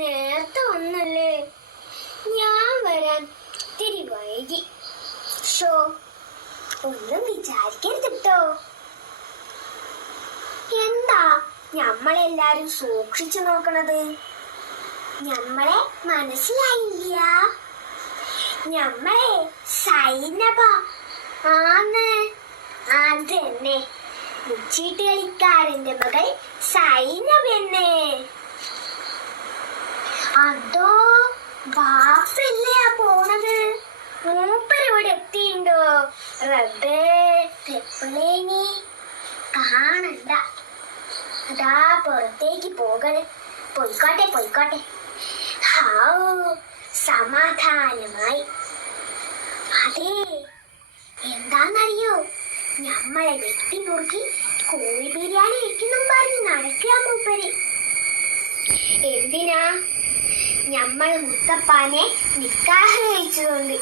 നേരത്തെ വന്നല്ലേ, ഞാൻ വരാൻ ഇത്തിരി വൈകി. ഷോ ഒന്നും വിചാരിക്കരുതിട്ടോ. എന്താ ഞമ്മളെല്ലാരും സൂക്ഷിച്ചു നോക്കണത്? ഞമ്മളെ മനസ്സിലായില്ല? ഞമ്മളെ സൈനബ ആന്ന്. അതന്നെ, മുച്ചീട്ട് കളിക്കാരന്റെ മകൾ സൈനബന്നെ. അതോ ബാപ്പല്ലേ പോണത്? മൂപ്പരിവിടെ എത്തിണ്ടോ? റബ്ബേ, എപ്പോഴേനി കാണണ്ട. അതാ പുറത്തേക്ക് പോകണേ. പോയിക്കോട്ടെ. ഹാവൂ, സമാധാനമായി. അതെ, എന്താന്നറിയോ, ഞമ്മളെ വെട്ടി നുറുക്കി കോഴി ബിരിയാണി വെക്കുന്നു പറഞ്ഞ് നടക്കുക മൂപ്പര്. എന്തിനാ? ഞമ്മള് മുത്തപ്പാനെ നിക്കാഹ് കഴിച്ചതുകൊണ്ട്.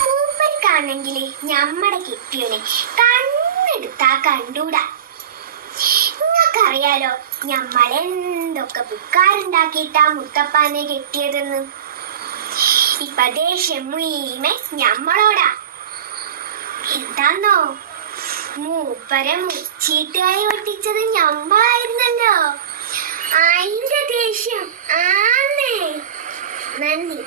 മൂപ്പർക്കാണെങ്കിൽ ഞമ്മടെ കെട്ടിയനെ കണ്ണെടുത്താ കണ്ടൂടാ. നിങ്ങൾക്കറിയാലോ ഞമ്മളെന്തൊക്കെ ബുക്കാറുണ്ടാക്കിയിട്ടാ മുത്തപ്പാനെ കെട്ടിയതെന്ന്. ഇപ്പൊ ദേഷ്യം മുഴുവൻ ഞമ്മളോടാ. എന്താന്നോ, മൂപ്പരെ മുച്ചീട്ടുകാരി ഒട്ടിച്ചത് ഞമ്മളായിരുന്നല്ലോ. അതിന്റെ ദേഷ്യം ആന്നേ. നന്ദി.